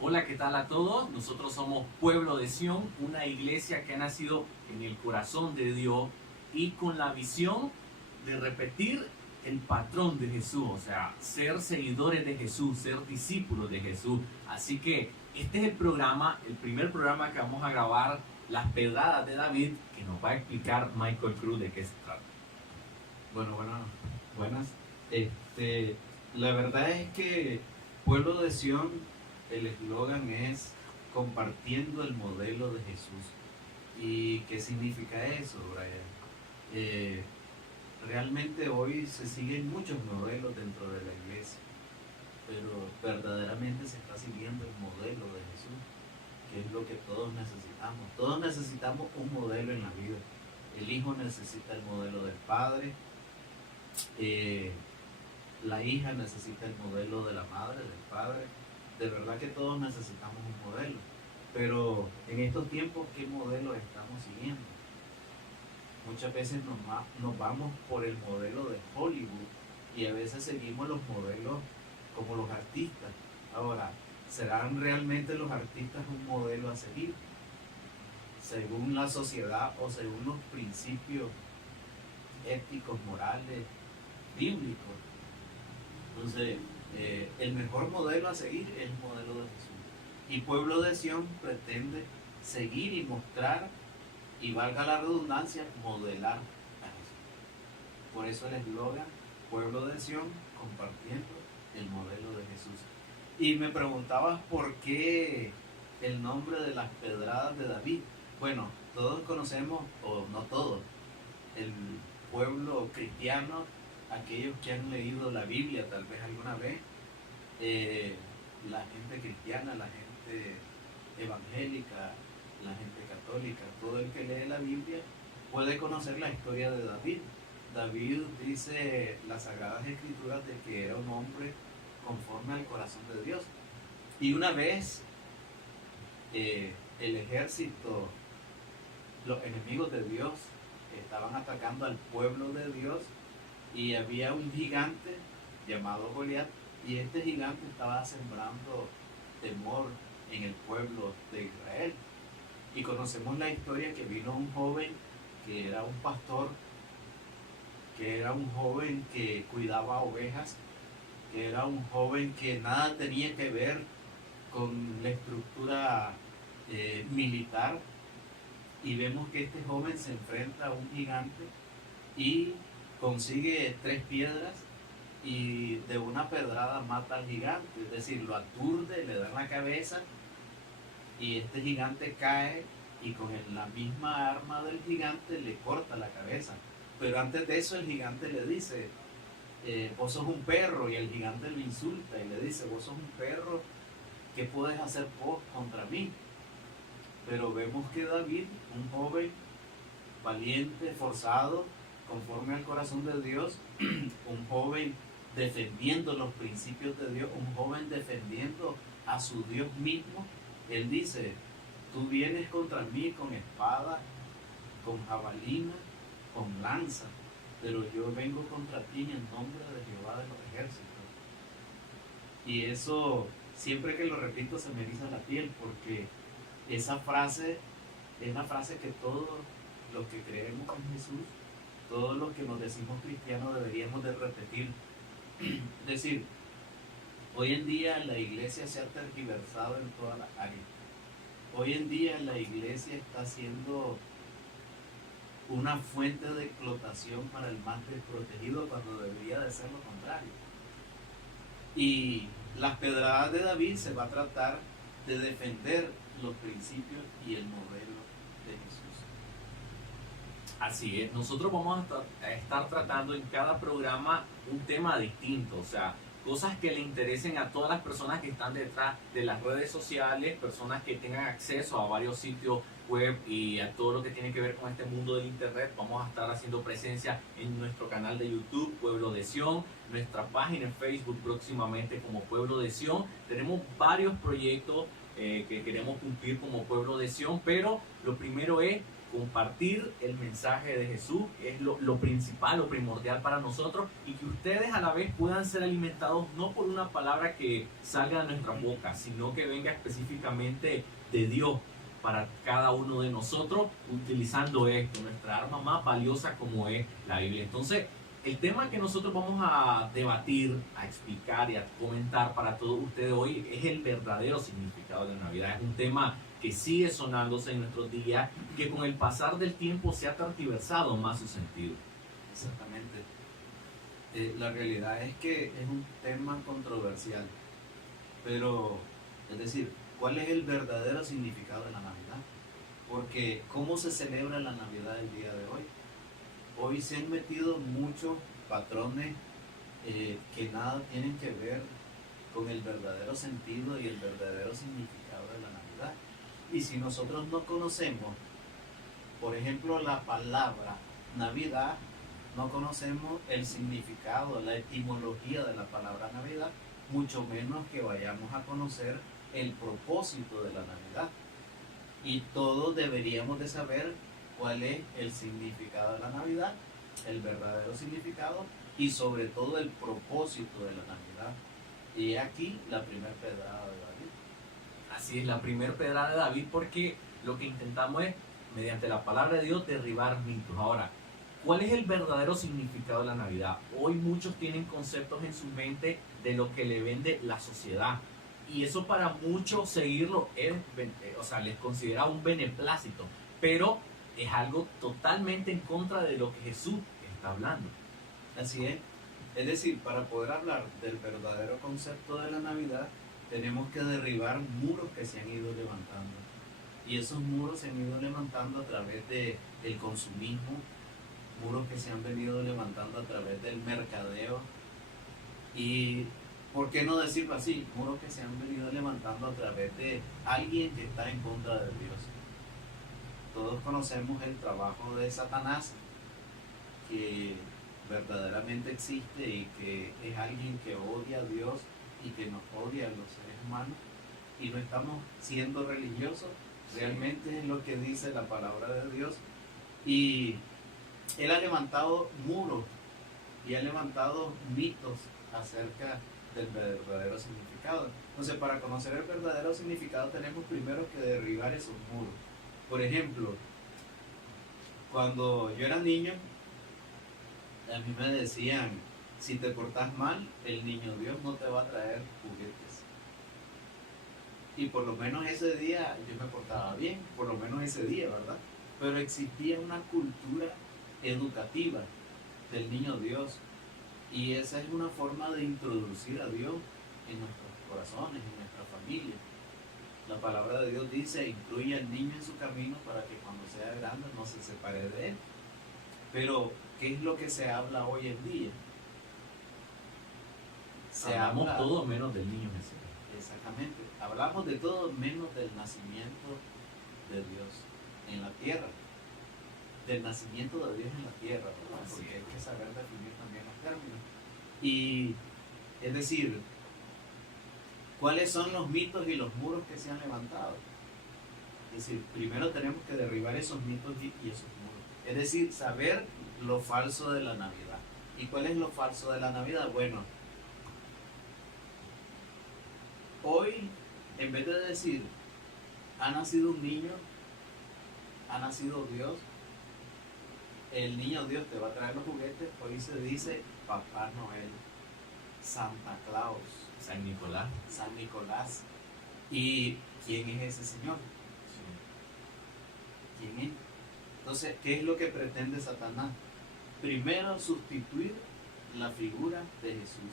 Hola, ¿qué tal a todos? Nosotros somos Pueblo de Sión, una iglesia que ha nacido en el corazón de Dios y con la visión de repetir el patrón de Jesús, o sea, ser seguidores de Jesús, ser discípulos de Jesús. Así que este es el programa, el primer programa que vamos a grabar, Las Pedradas de David, que nos va a explicar Michael Cruz de qué se trata. Bueno, buenas. Este, la verdad es que Pueblo de Sión, el eslogan es compartiendo el modelo de Jesús. ¿Y qué significa eso, Brian? Realmente hoy se siguen muchos modelos dentro de la iglesia, pero verdaderamente se está siguiendo el modelo de Jesús, que es lo que todos necesitamos. Todos necesitamos un modelo en la vida. El hijo necesita el modelo del padre. La hija necesita el modelo de la madre, del padre. De verdad que todos necesitamos un modelo. Pero en estos tiempos, ¿qué modelo estamos siguiendo? Muchas veces nos vamos por el modelo de Hollywood y a veces seguimos los modelos como los artistas. Ahora, ¿serán realmente los artistas un modelo a seguir? Según la sociedad o según los principios éticos, morales, bíblicos. Entonces, el mejor modelo a seguir es el modelo de Jesús. Y Pueblo de Sión pretende seguir y mostrar, y valga la redundancia, modelar a Jesús. Por eso el eslogan, Pueblo de Sión, compartiendo el modelo de Jesús. Y me preguntabas por qué el nombre de Las Pedradas de David. Bueno, todos conocemos, o no todos, el pueblo cristiano, aquellos que han leído la Biblia tal vez alguna vez, la gente cristiana, la gente evangélica, la gente católica, todo el que lee la Biblia puede conocer la historia de David. David dice las Sagradas Escrituras de que era un hombre conforme al corazón de Dios. Y una vez el ejército, los enemigos de Dios estaban atacando al pueblo de Dios y había un gigante llamado Goliat, y este gigante estaba sembrando temor en el pueblo de Israel. Y conocemos la historia que vino un joven que era un pastor, que era un joven que cuidaba ovejas, que era un joven que nada tenía que ver con la estructura militar, y vemos que este joven se enfrenta a un gigante y consigue 3 piedras y de una pedrada mata al gigante, es decir, lo aturde, le da en la cabeza y este gigante cae, y con la misma arma del gigante le corta la cabeza. Pero antes de eso el gigante le dice, vos sos un perro, y el gigante lo insulta y le dice, vos sos un perro, ¿qué puedes hacer vos contra mí? Pero vemos que David, un joven valiente, forzado, conforme al corazón de Dios, un joven defendiendo los principios de Dios, un joven defendiendo a su Dios mismo, él dice, tú vienes contra mí con espada, con jabalina, con lanza, pero yo vengo contra ti en el nombre de Jehová de los ejércitos. Y eso, siempre que lo repito, se me eriza la piel, porque esa frase es la frase que todos los que creemos en Jesús, todos los que nos decimos cristianos, deberíamos de repetir. Es decir, hoy en día la iglesia se ha tergiversado en todas las áreas. Hoy en día la iglesia está siendo una fuente de explotación para el más desprotegido, cuando debería de ser lo contrario. Y Las Pedradas de David se va a tratar de defender los principios y el modelo de Jesús. Así es, nosotros vamos a estar tratando en cada programa un tema distinto, o sea, cosas que le interesen a todas las personas que están detrás de las redes sociales, personas que tengan acceso a varios sitios web y a todo lo que tiene que ver con este mundo del internet. Vamos a estar haciendo presencia en nuestro canal de YouTube, Pueblo de Sión, nuestra página en Facebook próximamente como Pueblo de Sión. Tenemos varios proyectos que queremos cumplir como Pueblo de Sión, pero lo primero es compartir el mensaje de Jesús es lo principal, lo primordial para nosotros, y que ustedes a la vez puedan ser alimentados no por una palabra que salga de nuestra boca, sino que venga específicamente de Dios para cada uno de nosotros, utilizando esto, nuestra arma más valiosa como es la Biblia. Entonces, el tema que nosotros vamos a debatir, a explicar y a comentar para todos ustedes hoy es el verdadero significado de la Navidad. Es un tema que sigue sonándose en nuestros días, que con el pasar del tiempo se ha tergiversado más su sentido. Exactamente. La realidad es que es un tema controversial, pero, es decir, ¿cuál es el verdadero significado de la Navidad? Porque, ¿cómo se celebra la Navidad el día de hoy? Hoy se han metido muchos patrones que nada tienen que ver con el verdadero sentido y el verdadero significado de la Navidad. Y si nosotros no conocemos, por ejemplo, la palabra Navidad, no conocemos el significado, la etimología de la palabra Navidad, mucho menos que vayamos a conocer el propósito de la Navidad. Y todos deberíamos de saber cuál es el significado de la Navidad, el verdadero significado y sobre todo el propósito de la Navidad. Y aquí la primera pedrada de David. Así es, la primera pedrada de David, porque lo que intentamos es, mediante la palabra de Dios, derribar mitos. Ahora, ¿cuál es el verdadero significado de la Navidad? Hoy muchos tienen conceptos en su mente de lo que le vende la sociedad. Y eso para muchos seguirlo es, les considera un beneplácito. Pero es algo totalmente en contra de lo que Jesús está hablando. Así es. Es decir, para poder hablar del verdadero concepto de la Navidad, tenemos que derribar muros que se han ido levantando. Y esos muros se han ido levantando a través del consumismo, muros que se han venido levantando a través del mercadeo. Y, ¿por qué no decirlo así? Muros que se han venido levantando a través de alguien que está en contra de Dios. Todos conocemos el trabajo de Satanás, que verdaderamente existe y que es alguien que odia a Dios y que nos odia a los seres humanos, y no estamos siendo religiosos, realmente es lo que dice la palabra de Dios. Y él ha levantado muros y ha levantado mitos acerca del verdadero significado. Entonces, para conocer el verdadero significado tenemos primero que derribar esos muros. Por ejemplo, cuando yo era niño, a mí me decían, si te portas mal, el niño Dios no te va a traer juguetes. Y por lo menos ese día yo me portaba bien, por lo menos ese día, ¿verdad? Pero existía una cultura educativa del niño Dios, y esa es una forma de introducir a Dios en nuestros corazones, en nuestra familia. La palabra de Dios dice, incluye al niño en su camino para que cuando sea grande no se separe de él. Pero, ¿qué es lo que se habla hoy en día? Hablamos todo menos del niño Jesús. Exactamente. Hablamos de todo menos del nacimiento de Dios en la tierra. Del nacimiento de Dios en la tierra, ¿verdad? Porque hay que saber definir también los términos. Y, es decir, ¿cuáles son los mitos y los muros que se han levantado? Es decir, primero tenemos que derribar esos mitos y esos muros. Es decir, saber lo falso de la Navidad. ¿Y cuál es lo falso de la Navidad? Bueno, hoy, en vez de decir, ha nacido un niño, ha nacido Dios, el niño Dios te va a traer los juguetes, hoy se dice Papá Noel, Santa Claus, San Nicolás. San Nicolás. ¿Y quién es ese señor? ¿Quién es? Entonces, ¿qué es lo que pretende Satanás? Primero, sustituir la figura de Jesús.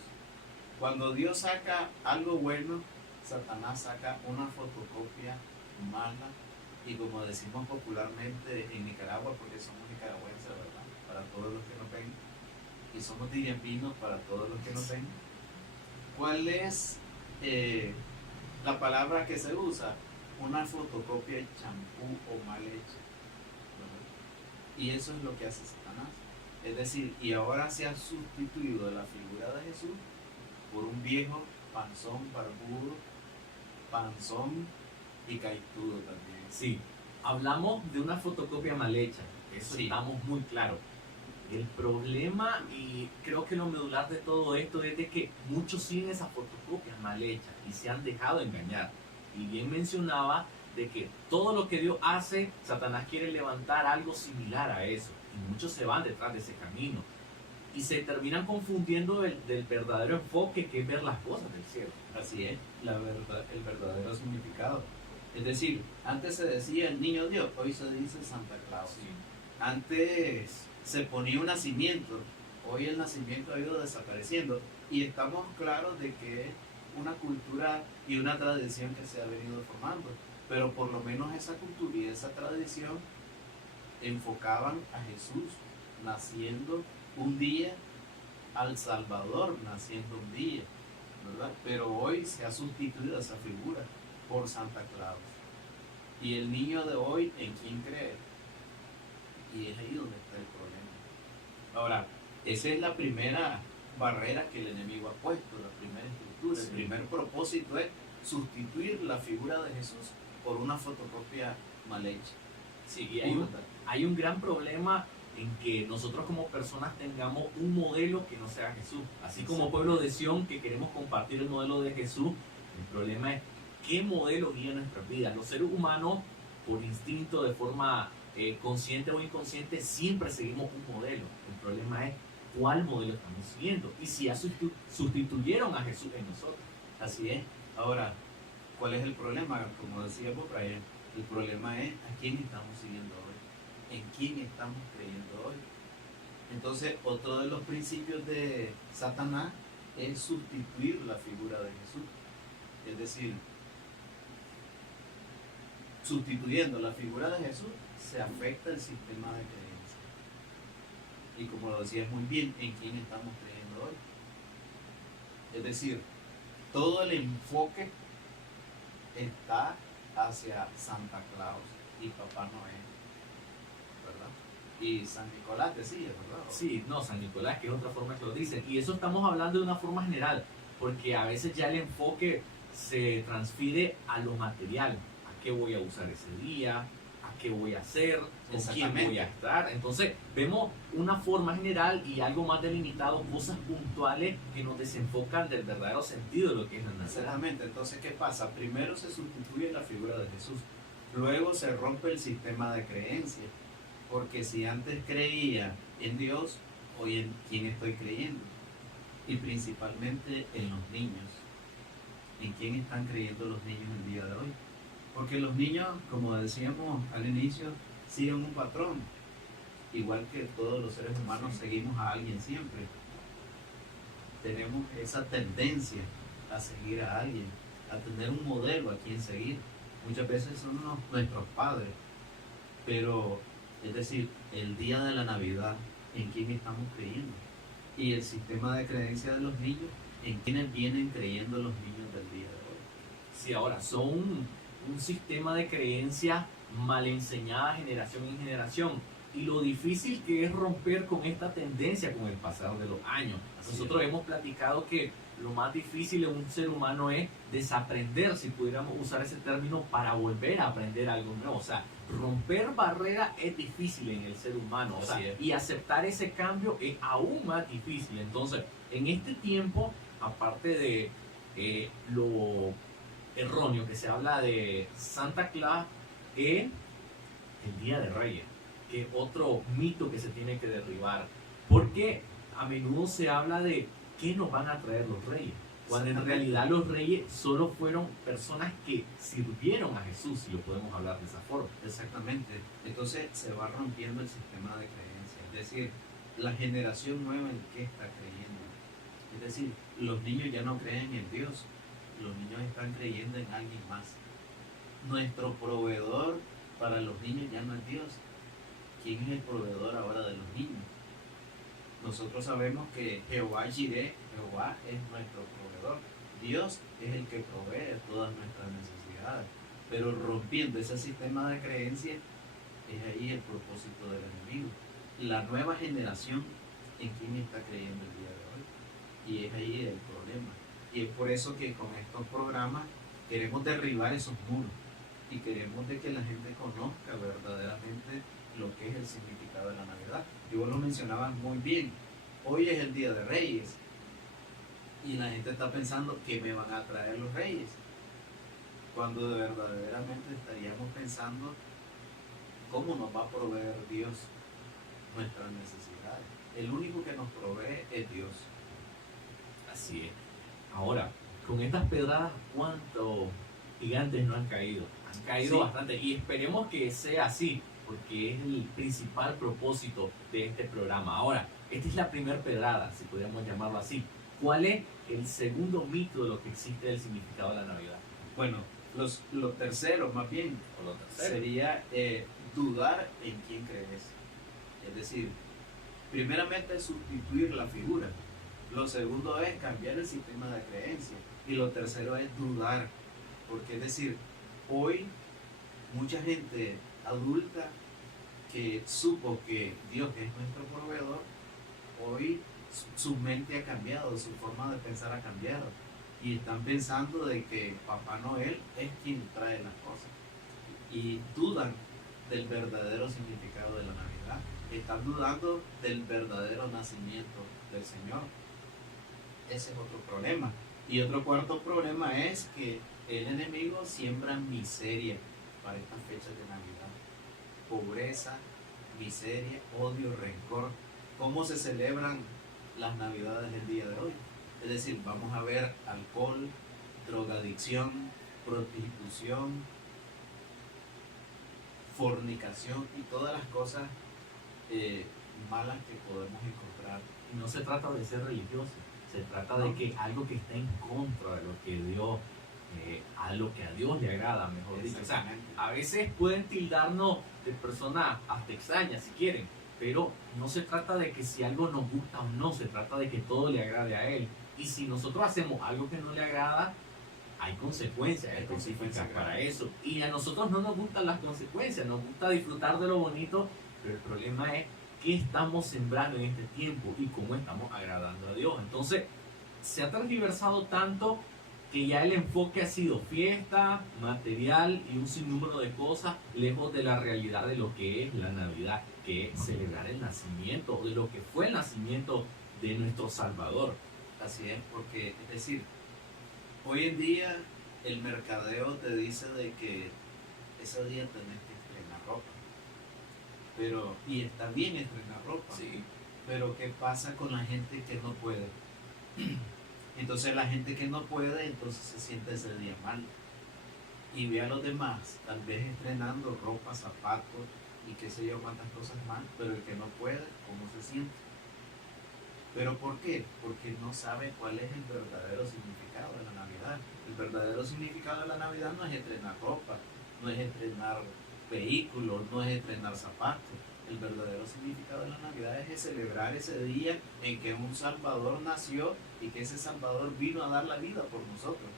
Cuando Dios saca algo bueno, Satanás saca una fotocopia mala, y como decimos popularmente en Nicaragua, porque somos nicaragüenses, ¿verdad? Para todos los que nos ven, y somos tiriampinos para todos los que nos ven. ¿Cuál es la palabra que se usa? Una fotocopia champú o mal hecha, ¿verdad? Y eso es lo que hace Satanás. Es decir, y ahora se ha sustituido la figura de Jesús por un viejo panzón barbudo, panzón y caitudo también. Sí, Hablamos de una fotocopia mal hecha, eso Sí. estamos muy claros. El problema, y creo que lo medular de todo esto, es de que muchos siguen esas fotocopias mal hechas y se han dejado engañar. Y bien mencionaba de que todo lo que Dios hace, Satanás quiere levantar algo similar a eso. Y muchos se van detrás de ese camino. Y se terminan confundiendo del verdadero enfoque, que es ver las cosas del cielo. Así es, la verdad, el verdadero significado. Es decir, antes se decía el niño Dios, hoy se dice Santa Claus. Antes se ponía un nacimiento, hoy el nacimiento ha ido desapareciendo y estamos claros de que es una cultura y una tradición que se ha venido formando, pero por lo menos esa cultura y esa tradición enfocaban a Jesús naciendo un día, al Salvador naciendo un día, ¿verdad? Pero hoy se ha sustituido esa figura por Santa Claus. Y el niño de hoy, ¿en quién cree? Y es ahí donde está el problema. Ahora, esa es la primera barrera que el enemigo ha puesto, la primera estructura. Sí. El primer propósito es sustituir la figura de Jesús por una fotocopia mal hecha. Sí, y hay un gran problema en que nosotros como personas tengamos un modelo que no sea Jesús. Así como pueblo de Sión que queremos compartir el modelo de Jesús, el problema es qué modelo guía nuestras vidas. Los seres humanos, por instinto, de forma consciente o inconsciente, siempre seguimos un modelo. El problema es cuál modelo estamos siguiendo y si ya sustituyeron a Jesús en nosotros. Así es. Ahora, ¿cuál es el problema? Como decía Brian, el problema es a quién estamos siguiendo hoy, en quién estamos creyendo hoy. Entonces, otro de los principios de Satanás es sustituir la figura de Jesús. Es decir, sustituyendo la figura de Jesús, se afecta el sistema de creencia. Y como lo decías muy bien, ¿en quién estamos creyendo hoy? Es decir, todo el enfoque está hacia Santa Claus y Papá Noel, ¿verdad? Y San Nicolás decía, ¿verdad? Sí, no, San Nicolás, que es otra forma que lo dicen. Y eso estamos hablando de una forma general, porque a veces ya el enfoque se transfiere a lo material. ¿A qué voy a usar ese día? ¿A qué voy a hacer? ¿Con quién voy a estar? Entonces, vemos una forma general y algo más delimitado, cosas puntuales que nos desenfocan del verdadero sentido de lo que es la Navidad. Exactamente. Entonces, ¿qué pasa? Primero se sustituye la figura de Jesús. Luego se rompe el sistema de creencias. Porque si antes creía en Dios, hoy en quién estoy creyendo. Y principalmente en los niños. ¿En quién están creyendo los niños el día de hoy? Porque los niños, como decíamos al inicio, siguen un patrón. Igual que todos los seres humanos seguimos a alguien siempre. Tenemos esa tendencia a seguir a alguien, a tener un modelo a quien seguir. Muchas veces son nuestros padres. Pero, es decir, el día de la Navidad, ¿en quién estamos creyendo? Y el sistema de creencia de los niños, ¿en quiénes vienen creyendo los niños del día de hoy? Sí, ahora, son un sistema de creencias mal enseñada generación en generación. Y lo difícil que es romper con esta tendencia con el pasar de los años. Nosotros hemos platicado que lo más difícil en un ser humano es desaprender, si pudiéramos usar ese término, para volver a aprender algo nuevo. O sea, romper barreras es difícil en el ser humano. O sea, y aceptar ese cambio es aún más difícil. Entonces, en este tiempo, aparte de lo erróneo que se habla de Santa Claus, es el Día de Reyes, que es otro mito que se tiene que derribar. Porque a menudo se habla de qué nos van a traer los reyes, cuando en realidad los reyes solo fueron personas que sirvieron a Jesús, si lo podemos hablar de esa forma. Exactamente. Entonces se va rompiendo el sistema de creencias. Es decir, la generación nueva en qué está creyendo. Es decir, los niños ya no creen en Dios, los niños están creyendo en alguien más. Nuestro proveedor para los niños ya no es Dios. ¿Quién es el proveedor ahora de los niños? Nosotros sabemos que Jehová Jireh, Jehová es nuestro proveedor. Dios es el que provee todas nuestras necesidades. Pero rompiendo ese sistema de creencias, es ahí el propósito del enemigo. La nueva generación en quién está creyendo el día de hoy. Y es ahí el problema. Y es por eso que con estos programas queremos derribar esos muros. y queremos de que la gente conozca verdaderamente lo que es el significado de la Navidad. Y vos lo mencionabas muy bien, hoy es el Día de Reyes y la gente está pensando qué me van a traer los Reyes, cuando de verdaderamente estaríamos pensando cómo nos va a proveer Dios nuestras necesidades. El único que nos provee es Dios. Así es. Ahora, con estas pedradas, ¿cuántos gigantes no han caído? Han caído Sí. bastante y esperemos que sea así, porque es el principal propósito de este programa. Ahora, esta es la primera pedrada, si podríamos llamarlo así. ¿Cuál es el segundo mito de lo que existe del significado de la Navidad? Bueno, lo tercero, más bien, O lo tercero. sería dudar en quién crees. Es decir, primeramente sustituir la figura. Lo segundo es cambiar el sistema de creencia. Y lo tercero es dudar. Porque es decir, hoy mucha gente adulta que supo que Dios es nuestro proveedor, hoy su mente ha cambiado, su forma de pensar ha cambiado. Y están pensando de que Papá Noel es quien trae las cosas. Y dudan del verdadero significado de la Navidad. Están dudando del verdadero nacimiento del Señor. Ese es otro problema. Y otro cuarto problema es que el enemigo siembra miseria para estas fechas de Navidad. Pobreza, miseria, odio, rencor. ¿Cómo se celebran las Navidades el día de hoy? Es decir, vamos a ver alcohol, drogadicción, prostitución, fornicación y todas las cosas malas que podemos encontrar. Y no se trata de ser religioso, se trata de que algo que está en contra de lo que Dios, a lo que a Dios le agrada, mejor dicho. O sea, Exactamente. a veces pueden tildarnos de personas hasta extrañas si quieren, pero no se trata de que si algo nos gusta o no, se trata de que todo le agrade a Él. Y si nosotros hacemos algo que no le agrada, hay consecuencias Hay específicas consecuencias para graves. eso. Y a nosotros no nos gustan las consecuencias, nos gusta disfrutar de lo bonito, pero el problema es qué estamos sembrando en este tiempo y cómo estamos agradando a Dios. Entonces, se ha tergiversado tanto que ya el enfoque ha sido fiesta, material y un sinnúmero de cosas lejos de la realidad de lo que es la Navidad, que es celebrar el nacimiento, de lo que fue el nacimiento de nuestro Salvador. Así es, porque, es decir, hoy en día el mercadeo te dice de que ese día tenés que estrenar ropa. Pero, y está bien estrenar ropa. Sí. Pero ¿qué pasa con la gente que no puede? Entonces la gente que no puede, entonces se siente ese día mal. Y ve a los demás, tal vez estrenando ropa, zapatos y qué sé yo cuántas cosas más, pero el que no puede, ¿cómo se siente? ¿Pero por qué? Porque no sabe cuál es el verdadero significado de la Navidad. El verdadero significado de la Navidad no es estrenar ropa, no es estrenar vehículos, no es estrenar zapatos. El verdadero significado de la Navidad es celebrar ese día en que un Salvador nació y que ese Salvador vino a dar la vida por nosotros.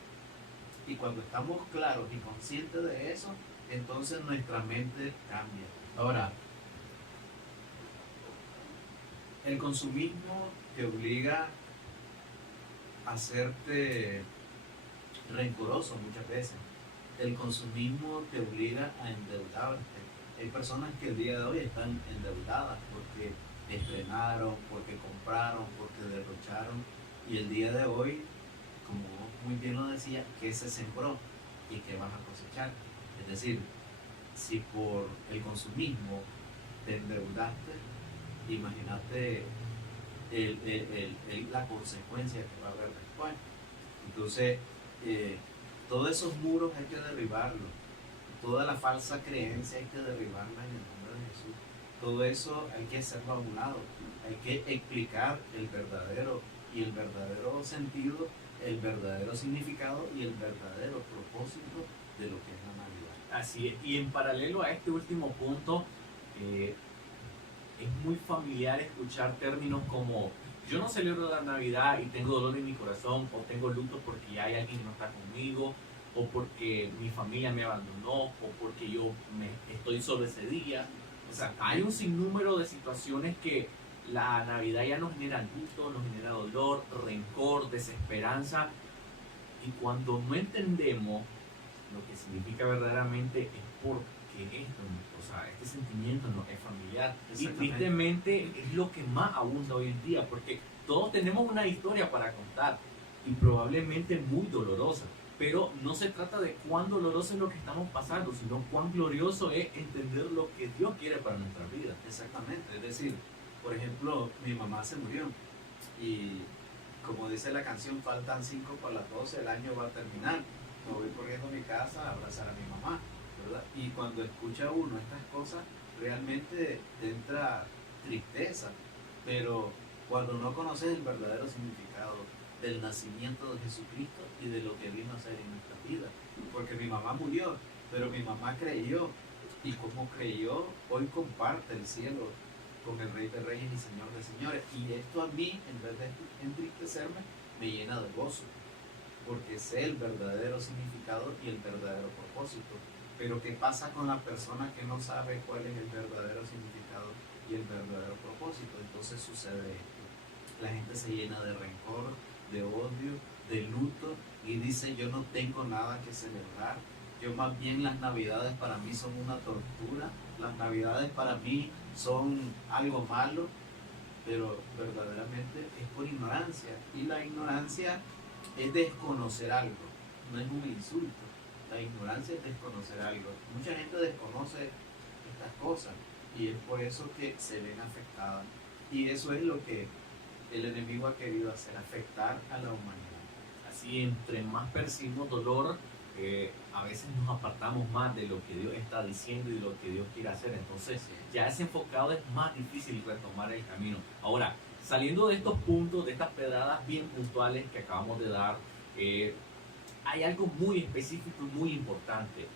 Y cuando estamos claros y conscientes de eso, entonces nuestra mente cambia. Ahora, el consumismo te obliga a hacerte rencoroso muchas veces. El consumismo te obliga a endeudarte. Hay personas que el día de hoy están endeudadas porque estrenaron, porque compraron, porque derrocharon. Y el día de hoy, como vos muy bien lo decía, ¿qué se sembró y qué vas a cosechar? Es decir, si por el consumismo te endeudaste, imagínate la consecuencia que va a haber después. Entonces, todos esos muros hay que derribarlos, toda la falsa creencia hay que derribarla en el nombre de Jesús. Todo eso hay que hacerlo a un lado, hay que explicar el verdadero sentido, el verdadero significado y el verdadero propósito de lo que es la Navidad. Así es. Y en paralelo a este último punto, es muy familiar escuchar términos como yo no celebro la Navidad y tengo dolor en mi corazón, o tengo luto porque ya hay alguien que no está conmigo, o porque mi familia me abandonó, o porque yo estoy solo ese día. O sea, hay un sinnúmero de situaciones que la Navidad ya nos genera luto, nos genera dolor, rencor, desesperanza. Y cuando no entendemos lo que significa verdaderamente es porque esto, o sea, este sentimiento no es familiar. Y Exactamente. tristemente es lo que más abunda hoy en día, porque todos tenemos una historia para contar y probablemente muy dolorosa. Pero no se trata de cuán doloroso es lo que estamos pasando, sino cuán glorioso es entender lo que Dios quiere para nuestra vida. Exactamente, es decir, por ejemplo, mi mamá se murió y como dice la canción, faltan 5 para las 12, el año va a terminar. Me voy corriendo a mi casa a abrazar a mi mamá, ¿verdad? Y cuando escucha uno estas cosas, realmente te entra tristeza, pero cuando no conoces el verdadero significado del nacimiento de Jesucristo y de lo que vino a hacer en nuestra vida, porque mi mamá murió, pero mi mamá creyó, y como creyó, hoy comparte el cielo con el Rey de Reyes y Señor de Señores. Y esto a mí, en vez de entristecerme, me llena de gozo, porque sé el verdadero significado y el verdadero propósito. Pero ¿qué pasa con la persona que no sabe cuál es el verdadero significado y el verdadero propósito? Entonces sucede esto. La gente se llena de rencor, de odio, de luto y dice, yo no tengo nada que celebrar. Yo más bien, las navidades para mí son una tortura. Las navidades para mí son algo malo, pero verdaderamente es por ignorancia. Y la ignorancia es desconocer algo, no es un insulto. La ignorancia es desconocer algo. Mucha gente desconoce estas cosas y es por eso que se ven afectadas. Y eso es lo que el enemigo ha querido hacer, afectar a la humanidad. Así, entre más percibimos dolor, a veces nos apartamos más de lo que Dios está diciendo y de lo que Dios quiere hacer. Entonces, ya desenfocado es más difícil retomar el camino. Ahora, saliendo de estos puntos, de estas pedradas bien puntuales que acabamos de dar, hay algo muy específico y muy importante: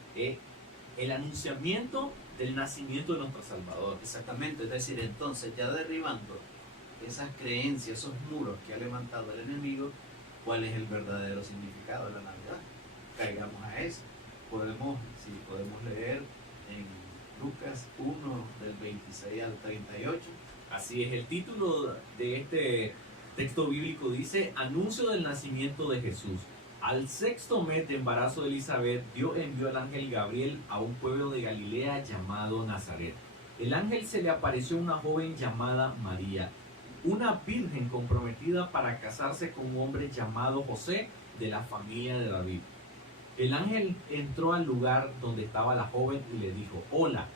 el anunciamiento del nacimiento de nuestro Salvador. Exactamente, es decir, entonces ya derribando esas creencias, esos muros que ha levantado el enemigo, ¿cuál es el verdadero significado de la Navidad? Caigamos a eso. Podemos leer en Lucas 1 del 26 al 38. Así es, el título de este texto bíblico dice: Anuncio del nacimiento de Jesús. Al 6º mes de embarazo de Elizabeth, Dios envió al ángel Gabriel a un pueblo de Galilea llamado Nazaret. El ángel se le apareció a una joven llamada María, una virgen comprometida para casarse con un hombre llamado José, de la familia de David. El ángel entró al lugar donde estaba la joven y le dijo: Hola,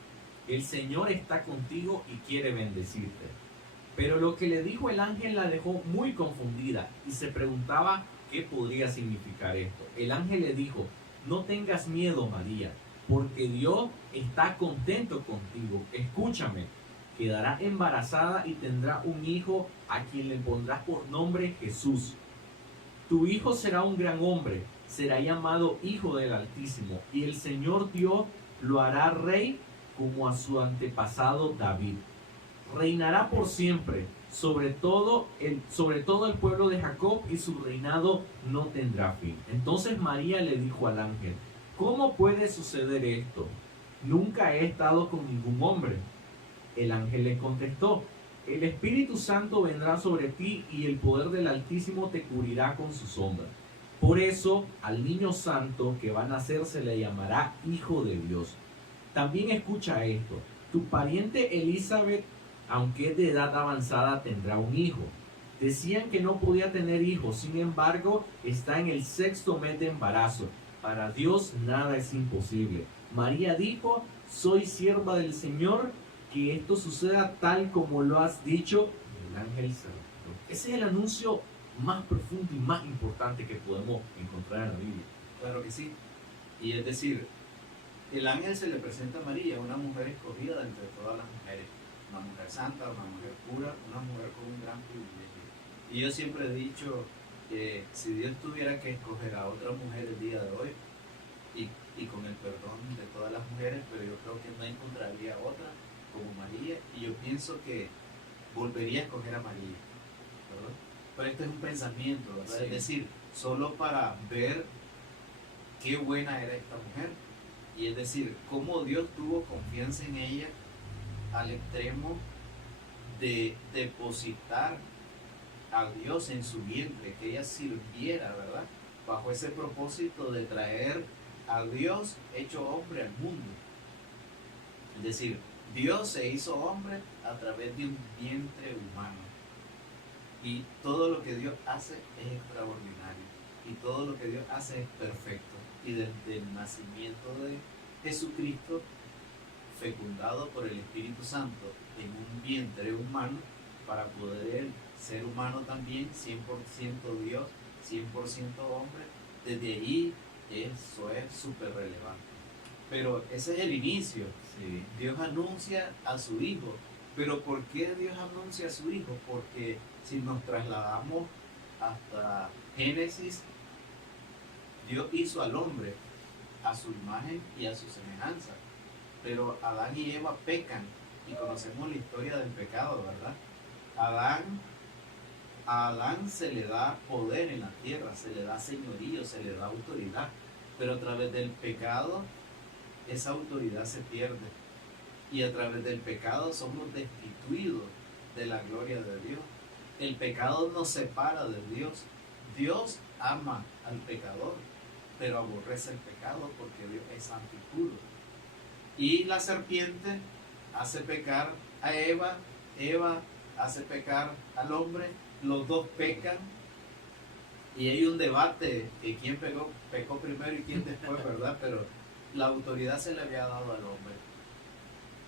el Señor está contigo y quiere bendecirte. Pero lo que le dijo el ángel la dejó muy confundida y se preguntaba qué podría significar esto. El ángel le dijo: No tengas miedo, María, porque Dios está contento contigo. Escúchame, quedará embarazada y tendrá un hijo a quien le pondrás por nombre Jesús. Tu hijo será un gran hombre, será llamado Hijo del Altísimo, y el Señor Dios lo hará rey como a su antepasado David. Reinará por siempre sobre todo el pueblo de Jacob, y su reinado no tendrá fin. Entonces María le dijo al ángel: ¿Cómo puede suceder esto? Nunca he estado con ningún hombre. El ángel le contestó: El Espíritu Santo vendrá sobre ti y el poder del Altísimo te cubrirá con su sombra. Por eso al niño santo que va a nacer se le llamará Hijo de Dios. También escucha esto: tu pariente Elizabeth, aunque es de edad avanzada, tendrá un hijo. Decían que no podía tener hijos, sin embargo, está en el 6º mes de embarazo. Para Dios nada es imposible. María dijo: soy sierva del Señor, que esto suceda tal como lo has dicho. El ángel se retiró. Ese es el anuncio más profundo y más importante que podemos encontrar en la Biblia. Claro que sí. Y es decir, el ángel se le presenta a María, una mujer escogida de entre todas las mujeres. Una mujer santa, una mujer pura, una mujer con un gran privilegio. Y yo siempre he dicho que si Dios tuviera que escoger a otra mujer el día de hoy, y con el perdón de todas las mujeres, pero yo creo que no encontraría otra como María, y yo pienso que volvería a escoger a María, ¿verdad? Pero este es un pensamiento, ¿verdad? Sí. Es decir, solo para ver qué buena era esta mujer, y es decir, cómo Dios tuvo confianza en ella al extremo de depositar a Dios en su vientre, que ella sirviera, ¿verdad? Bajo ese propósito de traer a Dios hecho hombre al mundo. Es decir, Dios se hizo hombre a través de un vientre humano. Y todo lo que Dios hace es extraordinario. Y todo lo que Dios hace es perfecto. Y desde el nacimiento de Jesucristo, fecundado por el Espíritu Santo en un vientre humano, para poder ser humano también, 100% Dios, 100% hombre, desde ahí eso es súper relevante. Pero ese es el inicio. Sí. Dios anuncia a su Hijo. Pero ¿por qué Dios anuncia a su Hijo? Porque si nos trasladamos hasta Génesis, Dios hizo al hombre a su imagen y a su semejanza. Pero Adán y Eva pecan y conocemos la historia del pecado, ¿verdad? A Adán se le da poder en la tierra, se le da señorío, se le da autoridad. Pero a través del pecado, esa autoridad se pierde. Y a través del pecado somos destituidos de la gloria de Dios. El pecado nos separa de Dios. Dios ama al pecador, pero aborrece el pecado porque Dios es santo y puro. Y la serpiente hace pecar a Eva, Eva hace pecar al hombre, los dos pecan. Y hay un debate de quién pecó primero y quién después, ¿verdad? Pero la autoridad se le había dado al hombre.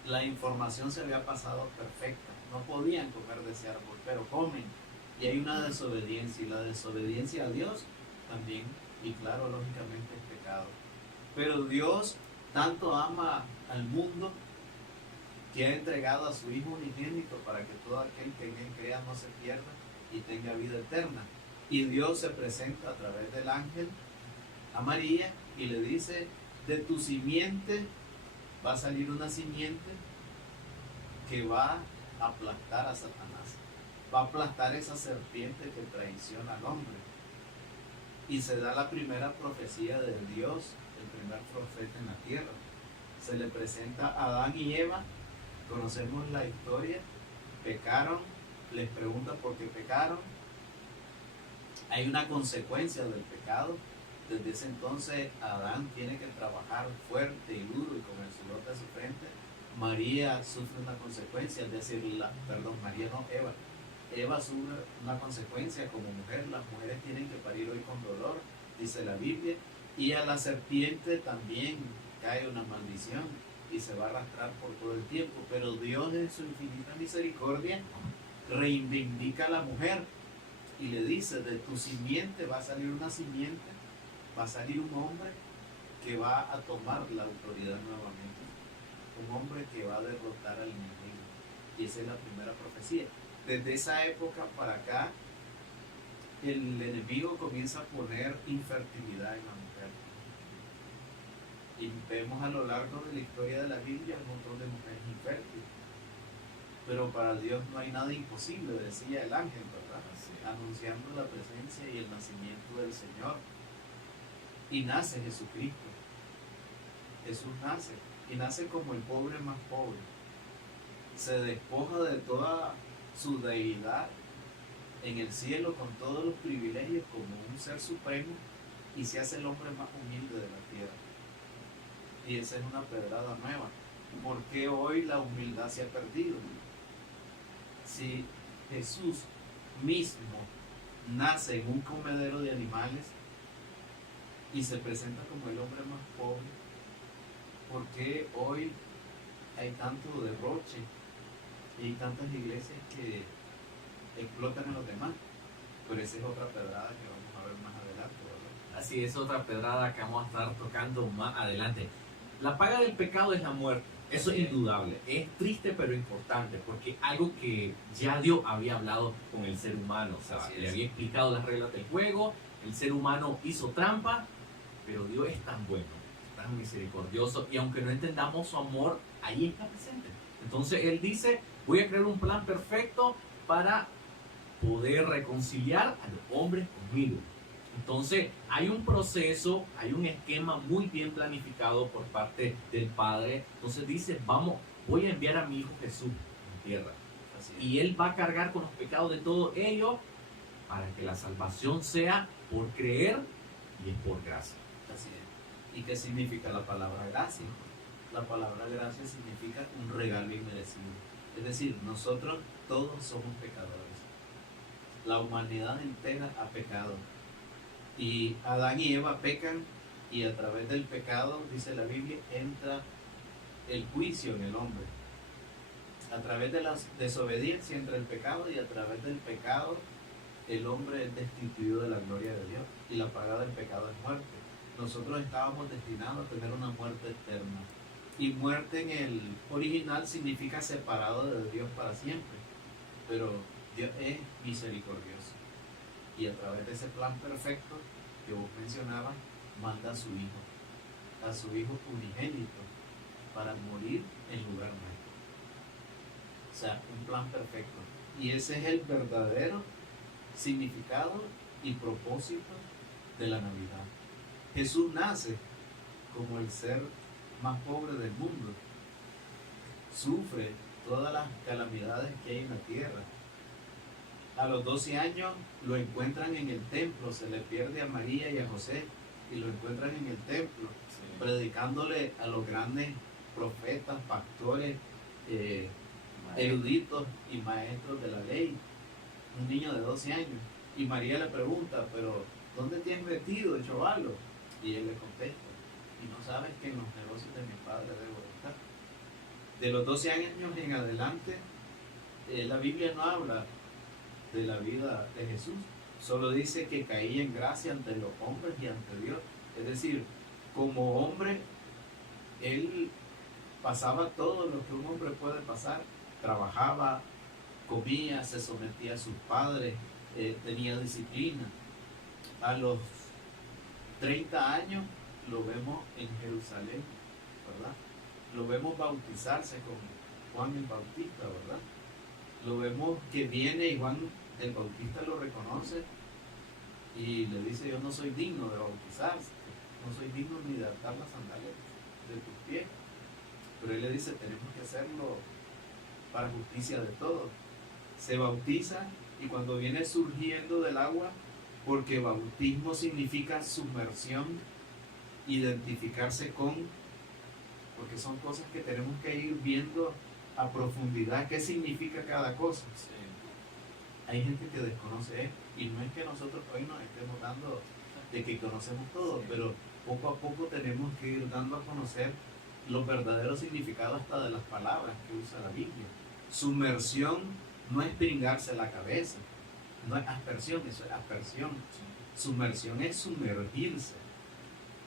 La información se había pasado perfecta. No podían comer de ese árbol, pero comen. Y hay una desobediencia. Y la desobediencia a Dios también, y claro, lógicamente es pecado. Pero Dios tanto ama al mundo que ha entregado a su Hijo unigénito para que todo aquel que en él crea no se pierda y tenga vida eterna. Y Dios se presenta a través del ángel a María y le dice: de tu simiente va a salir una simiente que va a aplastar a Satanás, va a aplastar esa serpiente que traiciona al hombre. Y se da la primera profecía de Dios, el primer profeta en la tierra. Se le presenta a Adán y Eva, conocemos la historia, pecaron, les pregunta por qué pecaron. Hay una consecuencia del pecado. Desde ese entonces Adán tiene que trabajar fuerte y duro y con el sudor de su frente. María sufre una consecuencia, es decir, Eva. Eva sufre una consecuencia como mujer. Las mujeres tienen que parir hoy con dolor, dice la Biblia. Y a la serpiente también cae una maldición y se va a arrastrar por todo el tiempo. Pero Dios en su infinita misericordia reivindica a la mujer y le dice: de tu simiente va a salir una simiente, va a salir un hombre que va a tomar la autoridad nuevamente, un hombre que va a derrotar al enemigo. Y esa es la primera profecía. Desde esa época para acá, el enemigo comienza a poner infertilidad en la mujer. Y vemos a lo largo de la historia de la Biblia un montón de mujeres infértiles. Pero para Dios no hay nada imposible, decía el ángel, ¿verdad? Anunciando la presencia y el nacimiento del Señor. Y nace Jesucristo. Jesús nace. Y nace como el pobre más pobre. Se despoja de toda su deidad en el cielo con todos los privilegios como un ser supremo y se hace el hombre más humilde de la tierra. Y esa es una pedrada nueva. ¿Por qué hoy la humildad se ha perdido? Si Jesús mismo nace en un comedero de animales y se presenta como el hombre más pobre, ¿por qué hoy hay tanto derroche y hay tantas iglesias que explotan a los demás? Pero esa es otra pedrada que vamos a ver más adelante, ¿verdad? Así es, otra pedrada que vamos a estar tocando más adelante. La paga del pecado es la muerte. Eso es indudable. Es triste pero importante, porque algo que ya Dios había hablado con el ser humano, o sea, le había explicado las reglas del juego. El ser humano hizo trampa, pero Dios es tan bueno, tan misericordioso, y aunque no entendamos su amor, ahí está presente. Entonces Él dice: voy a crear un plan perfecto para poder reconciliar a los hombres conmigo. Entonces hay un proceso, hay un esquema muy bien planificado por parte del Padre. Entonces dice: voy a enviar a mi Hijo Jesús en tierra. Y Él va a cargar con los pecados de todos ellos para que la salvación sea por creer y es por gracia. Así es. ¿Y qué significa la palabra gracia? La palabra gracia significa un regalo inmerecido. Es decir, nosotros todos somos pecadores. La humanidad entera ha pecado. Y Adán y Eva pecan, y a través del pecado, dice la Biblia, entra el juicio en el hombre. A través de la desobediencia entra el pecado, y a través del pecado el hombre es destituido de la gloria de Dios, y la paga del pecado es muerte. Nosotros estábamos destinados a tener una muerte eterna, y muerte en el original significa separado de Dios para siempre, pero Dios es misericordioso, y a través de ese plan perfecto que vos mencionabas, manda a su Hijo unigénito, para morir en lugar nuestro. O sea, un plan perfecto. Y ese es el verdadero significado y propósito de la Navidad. Jesús nace como el ser más pobre del mundo. Sufre todas las calamidades que hay en la tierra. A los 12 años lo encuentran en el templo, se le pierde a María y a José, y lo encuentran en el templo, predicándole a los grandes profetas, pastores, eruditos y maestros de la ley. Un niño de 12 años. Y María le pregunta, pero ¿dónde te has metido, chavalo? Y él le contesta, y no sabes que en los negocios de mi padre debo estar. De los 12 años en adelante, la Biblia no habla de la vida de Jesús, solo dice que caía en gracia ante los hombres y ante Dios. Es decir, como hombre, él pasaba todo lo que un hombre puede pasar. Trabajaba, comía, se sometía a sus padres, tenía disciplina. A los 30 años lo vemos en Jerusalén, ¿verdad? Lo vemos bautizarse con Juan el Bautista, ¿verdad? Lo vemos que viene y Juan el Bautista lo reconoce y le dice, yo no soy digno de bautizarse, no soy digno ni de atar las sandalias de tus pies. Pero él le dice, tenemos que hacerlo para justicia de todos. Se bautiza, y cuando viene surgiendo del agua, porque bautismo significa sumersión, identificarse con, porque son cosas que tenemos que ir viendo a profundidad, qué significa cada cosa. Hay gente que desconoce esto, y no es que nosotros hoy nos estemos dando de que conocemos todo, pero poco a poco tenemos que ir dando a conocer los verdaderos significados hasta de las palabras que usa la Biblia. Sumersión no es pringarse la cabeza, no es aspersión, eso es aspersión. Sumersión es sumergirse.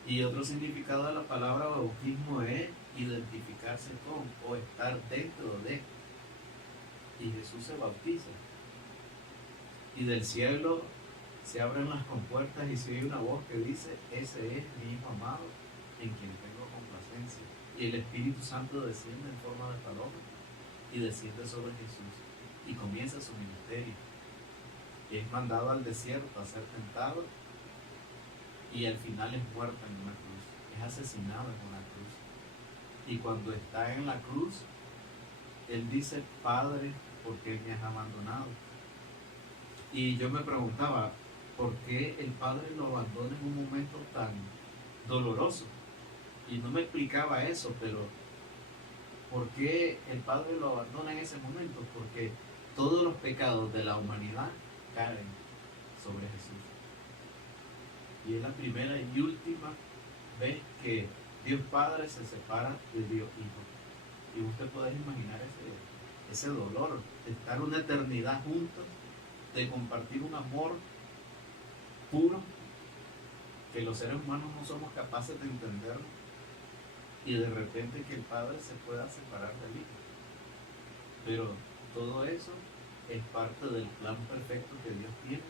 Y otro significado de la palabra bautismo es identificarse con o estar dentro de. Y Jesús se bautiza. Y del cielo se abren las compuertas y se oye una voz que dice, ese es mi Hijo amado en quien tengo complacencia. Y el Espíritu Santo desciende en forma de paloma y desciende sobre Jesús y comienza su ministerio. Es mandado al desierto a ser tentado, y al final es muerto en una cruz, es asesinado en una cruz. Y cuando está en la cruz, él dice, Padre, ¿por qué me has abandonado? Y yo me preguntaba, ¿por qué el Padre lo abandona en un momento tan doloroso? Y no me explicaba eso, pero ¿por qué el Padre lo abandona en ese momento? Porque todos los pecados de la humanidad caen sobre Jesús. Y es la primera y última vez que Dios Padre se separa de Dios Hijo. Y usted puede imaginar ese dolor de estar una eternidad juntos, de compartir un amor puro que los seres humanos no somos capaces de entenderlo, y de repente que el Padre se pueda separar del Hijo. Pero todo eso es parte del plan perfecto que Dios tiene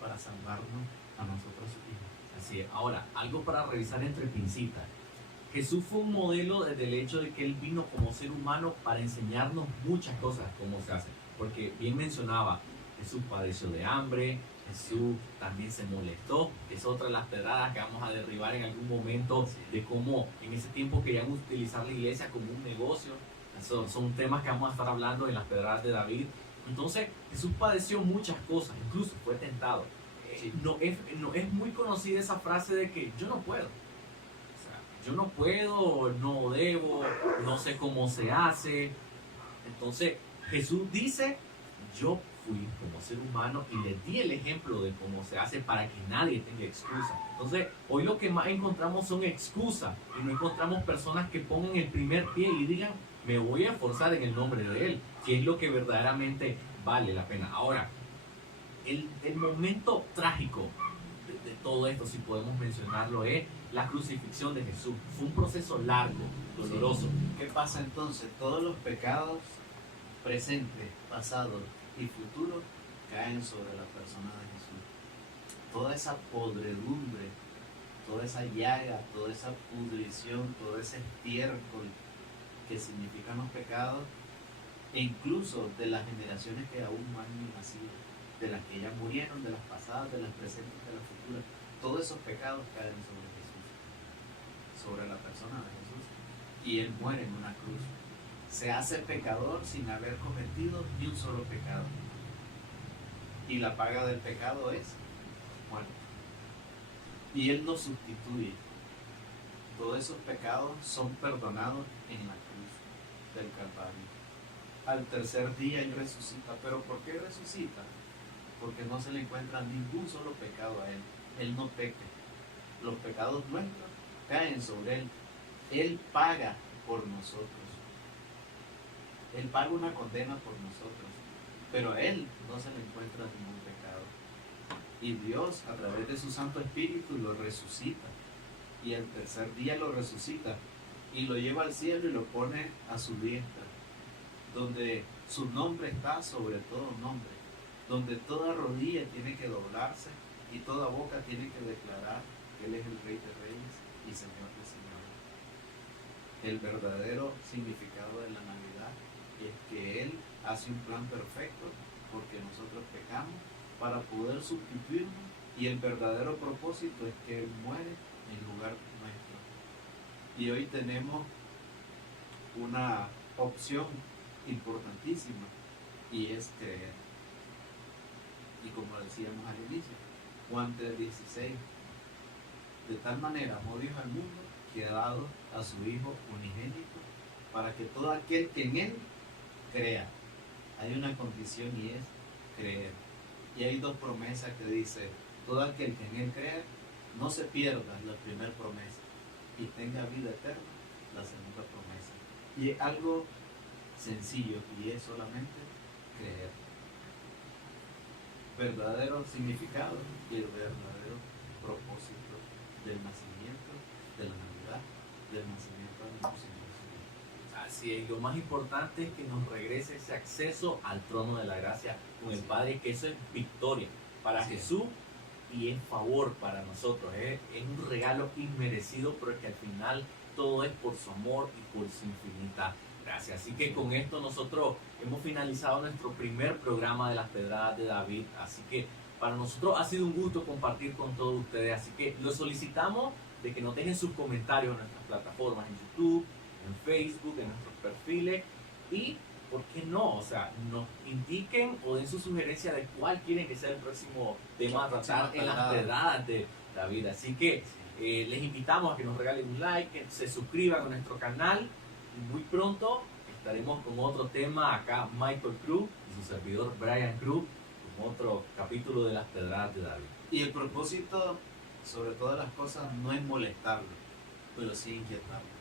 para salvarnos a nosotros sus hijos. Así es. Ahora, algo para revisar entre pincitas. Jesús fue un modelo desde el hecho de que Él vino como ser humano para enseñarnos muchas cosas, cómo se hace. Porque bien mencionaba, Jesús padeció de hambre, Jesús también se molestó. Es otra de las pedradas que vamos a derribar en algún momento, de cómo en ese tiempo querían utilizar la iglesia como un negocio. Son temas que vamos a estar hablando en las pedradas de David. Entonces, Jesús padeció muchas cosas, incluso fue tentado. No es muy conocida esa frase de que yo no puedo. O sea, yo no puedo, no debo, no sé cómo se hace. Entonces Jesús dice, yo fui como ser humano y les di el ejemplo de cómo se hace para que nadie tenga excusa. Entonces, hoy lo que más encontramos son excusas y no encontramos personas que pongan el primer pie y digan, me voy a esforzar en el nombre de Él, que es lo que verdaderamente vale la pena. Ahora, el momento trágico de todo esto, si podemos mencionarlo, es la crucifixión de Jesús. Fue un proceso largo, doloroso. ¿Qué pasa entonces? Todos los pecados presentes, pasados y futuros caen sobre la persona de Jesús. Toda esa podredumbre, toda esa llaga, toda esa pudrición, todo ese estiércol que significan los pecados, e incluso de las generaciones que aún no han ni nacido, de las que ya murieron, de las pasadas, de las presentes, de las futuras, todos esos pecados caen sobre Jesús, sobre la persona de Jesús, y Él muere en una cruz. Se hace pecador sin haber cometido ni un solo pecado. Y la paga del pecado es muerte. Y Él nos sustituye. Todos esos pecados son perdonados en la cruz del Calvario. Al tercer día Él resucita. ¿Pero por qué resucita? Porque no se le encuentra ningún solo pecado a Él. Él no peca. Los pecados nuestros caen sobre Él. Él paga por nosotros. Él paga una condena por nosotros, pero a Él no se le encuentra ningún pecado. Y Dios, a través de su Santo Espíritu, lo resucita. Y al tercer día lo resucita. Y lo lleva al cielo y lo pone a su diestra, donde su nombre está sobre todo nombre, donde toda rodilla tiene que doblarse y toda boca tiene que declarar que Él es el Rey de Reyes y Señor de Señores. El verdadero significado de la Navidad es que Él hace un plan perfecto porque nosotros pecamos para poder sustituirnos, y el verdadero propósito es que Él muere en lugar nuestro. Y hoy tenemos una opción importantísima, y es creer. Y como decíamos al inicio, Juan 3:16, de tal manera amó Dios al mundo que ha dado a su Hijo unigénito para que todo aquel que en Él crea. Hay una condición y es creer. Y hay dos promesas que dice, todo aquel que en Él crea no se pierda, la primera promesa, y tenga vida eterna, la segunda promesa. Y es algo sencillo, y es solamente creer. Verdadero significado y el verdadero propósito del nacimiento, de la Navidad, del nacimiento de nuestro Señor. Así es, lo más importante es que nos regrese ese acceso al trono de la gracia con el Padre, que eso es victoria para Jesús y es favor para nosotros. Es un regalo inmerecido, pero que al final todo es por su amor y por su infinita gracia. Así que con esto nosotros hemos finalizado nuestro primer programa de las Pedradas de David. Así que para nosotros ha sido un gusto compartir con todos ustedes. Así que los solicitamos de que nos dejen sus comentarios en nuestras plataformas, en YouTube, en Facebook, en nuestros perfiles, y ¿por qué no? O sea, nos indiquen o den su sugerencia de cuál quieren que sea el próximo tema a tratar en las Pedradas de David. Así que les invitamos a que nos regalen un like, que se suscriban a nuestro canal, y muy pronto estaremos con otro tema acá, Michael Cruz y su servidor Brian Cruz, con otro capítulo de las Pedradas de David. Y el propósito, sobre todas las cosas, no es molestarlo, pero sí inquietarlo.